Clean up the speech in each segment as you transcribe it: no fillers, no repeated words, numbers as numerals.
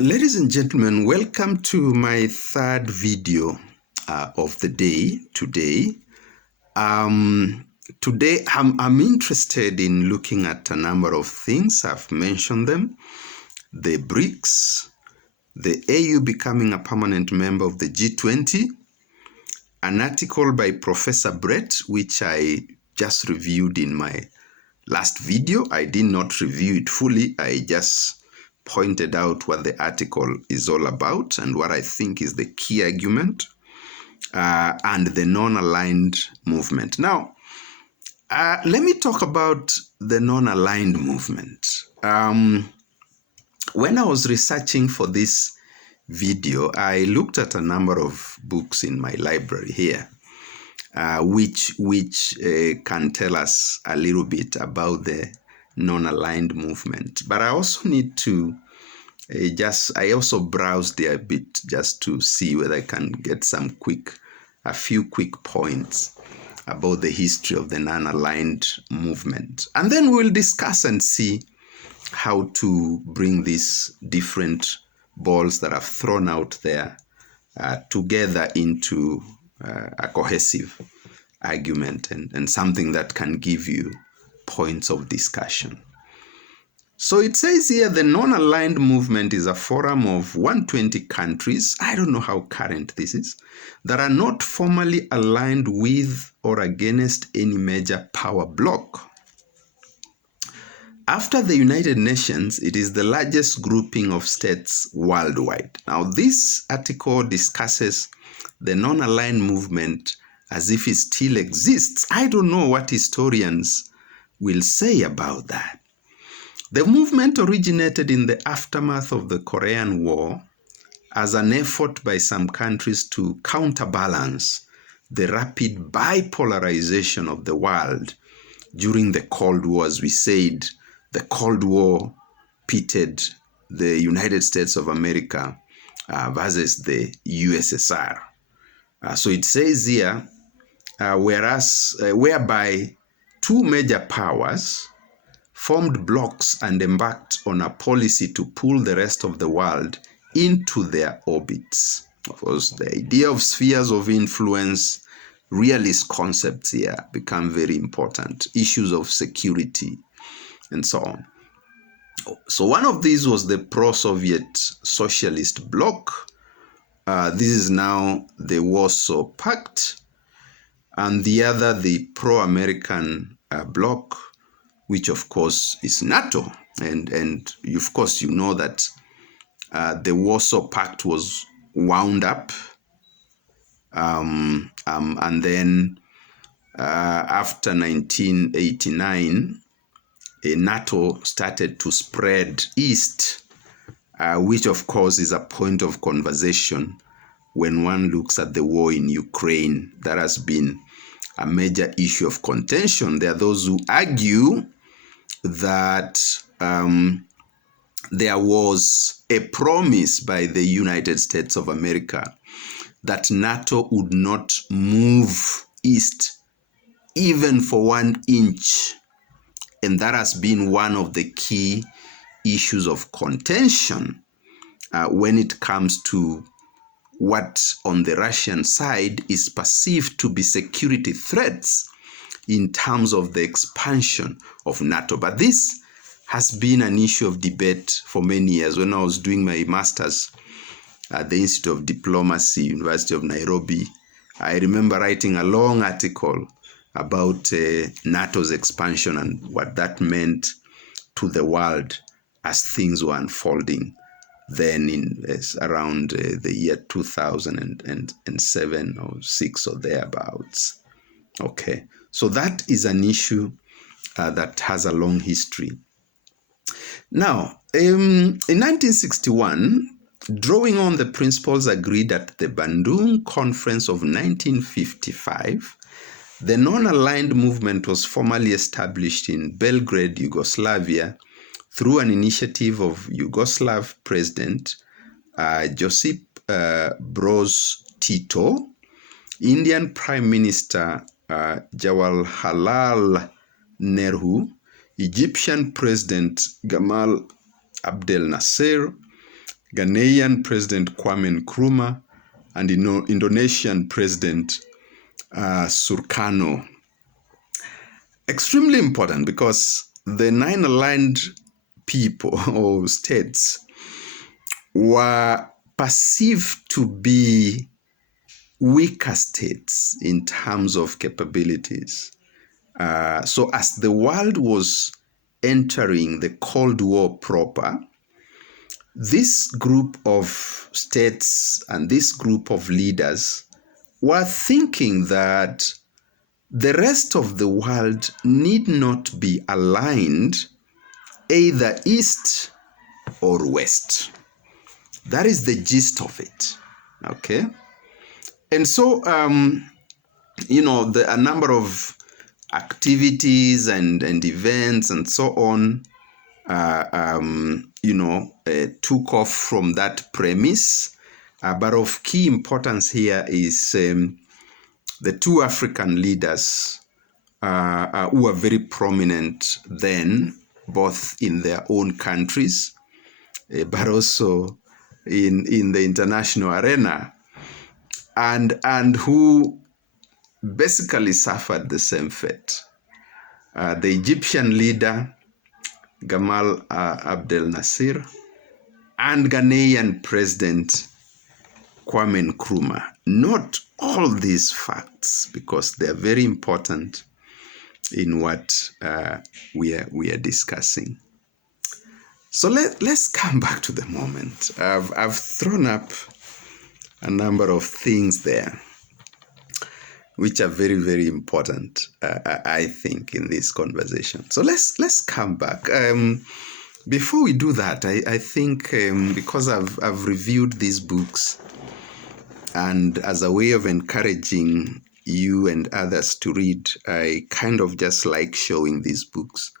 Ladies and gentlemen, welcome to my third video of the day today. Today I'm interested in looking at a number of things. I've mentioned them. The BRICS, the AU becoming a permanent member of the G20, an article by Professor Brett, which I just reviewed in my last video. I did not review it fully. I just pointed out what the article is all about and what I think is the key argument, and the non-aligned movement. Now, let me talk about the non-aligned movement. When I was researching for this video, I looked at a number of books in my library here, which can tell us a little bit about the non-aligned movement. But I also need to I also browsed there a bit just to see whether I can get a few quick points about the history of the non-aligned movement. And then we'll discuss and see how to bring these different balls that I've thrown out there together into a cohesive argument and something that can give you points of discussion. So it says here the non-aligned movement is a forum of 120 countries, I don't know how current this is, that are not formally aligned with or against any major power bloc. After the United Nations, it is the largest grouping of states worldwide. Now, this article discusses the non-aligned movement as if it still exists. I don't know what historians will say about that. The movement originated in the aftermath of the Korean War as an effort by some countries to counterbalance the rapid bipolarization of the world during the Cold War. As we said, the Cold War pitted the United States of America versus the USSR. So it says here, whereby two major powers formed blocs and embarked on a policy to pull the rest of the world into their orbits. Of course, the idea of spheres of influence, realist concepts here become very important. Issues of security and so on. So one of these was the pro-Soviet socialist bloc. This is now the Warsaw Pact. And the other, the pro-American bloc, which of course is NATO. And of course you know that the Warsaw Pact was wound up. And then after 1989, NATO started to spread east, which of course is a point of conversation when one looks at the war in Ukraine. That has been a major issue of contention. There are those who argue that there was a promise by the United States of America that NATO would not move east even for 1 inch. And that has been one of the key issues of contention when it comes to what on the Russian side is perceived to be security threats in terms of the expansion of NATO. But this has been an issue of debate for many years. When I was doing my master's at the Institute of Diplomacy, University of Nairobi, I remember writing a long article about NATO's expansion and what that meant to the world as things were unfolding then in around the year 2007 or 6 or thereabouts. Okay, so that is an issue that has a long history. Now, in 1961, drawing on the principles agreed at the Bandung Conference of 1955, the non-aligned movement was formally established in Belgrade, Yugoslavia, through an initiative of Yugoslav President Josip Broz Tito, Indian Prime Minister Jawaharlal Nehru, Egyptian President Gamal Abdel Nasser, Ghanaian President Kwame Nkrumah, and Indonesian President Sukarno. Extremely important because the 9 aligned people or states were perceived to be weaker states in terms of capabilities. So as the world was entering the Cold War proper, this group of states and this group of leaders were thinking that the rest of the world need not be aligned either east or west. That is the gist of it, okay? And so, a number of activities and events and so on, took off from that premise. But of key importance here is the 2 African leaders who were very prominent then, both in their own countries, but also in the international arena, and who basically suffered the same fate. The Egyptian leader, Gamal Abdel Nasser, and Ghanaian President Kwame Nkrumah. Note all these facts because they are very important in what we are discussing. So let's come back to the moment. I've thrown up a number of things there which are very, very important, I think, in this conversation. So let's come back. Before we do that, I think because I've reviewed these books, and as a way of encouraging you and others to read, I kind of just like showing these books.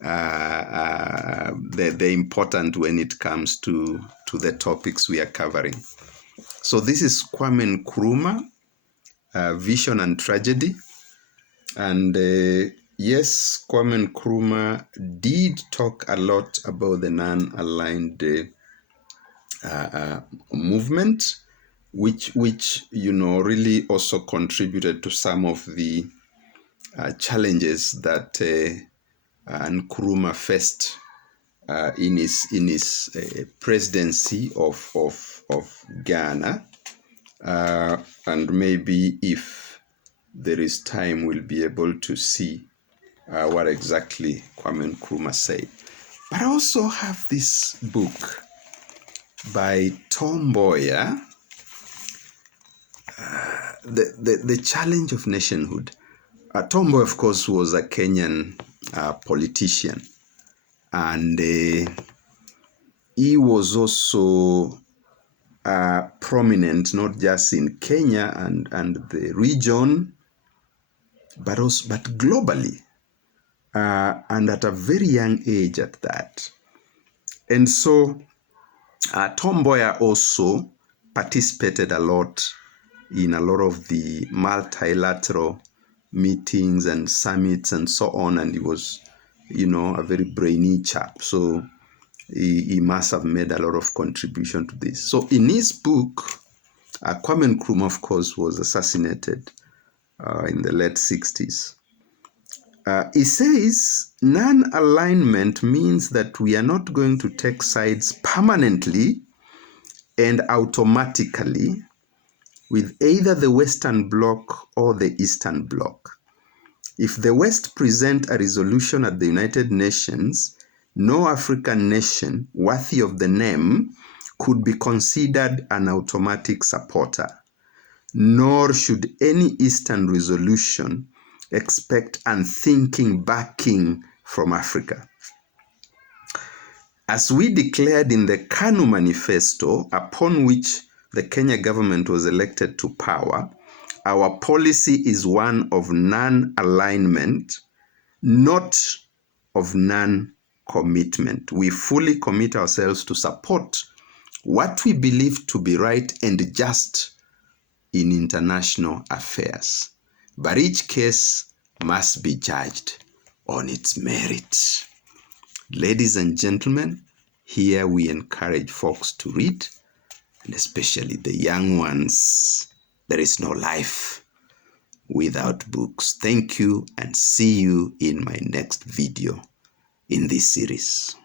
They're important when it comes to the topics we are covering. So this is Kwame Nkrumah, Vision and Tragedy. And yes, Kwame Nkrumah did talk a lot about the non-aligned movement, which really also contributed to some of the challenges that Nkrumah faced in his presidency of Ghana. And maybe if there is time, we'll be able to see what exactly Kwame Nkrumah said. But I also have this book by Tom Mboya, The Challenge of Nationhood. Tom Mboya, of course, was a Kenyan politician, and he was also prominent not just in Kenya and the region, but globally, and at a very young age at that. And so Tom Mboya also participated a lot in a lot of the multilateral meetings and summits and so on, and he was, a very brainy chap. So he must have made a lot of contribution to this. So in his book, Kwame Nkrumah, of course, was assassinated in the late 60s. He says, non-alignment means that we are not going to take sides permanently and automatically with either the Western Bloc or the Eastern Bloc. If the West present a resolution at the United Nations, no African nation worthy of the name could be considered an automatic supporter, nor should any Eastern resolution expect unthinking backing from Africa. As we declared in the KANU Manifesto, upon which the Kenya government was elected to power, our policy is one of non-alignment, not of non-commitment. We fully commit ourselves to support what we believe to be right and just in international affairs. But each case must be judged on its merit. Ladies and gentlemen, Here we encourage folks to read, and especially the young ones. There is no life without books. Thank you, and see you in my next video in this series.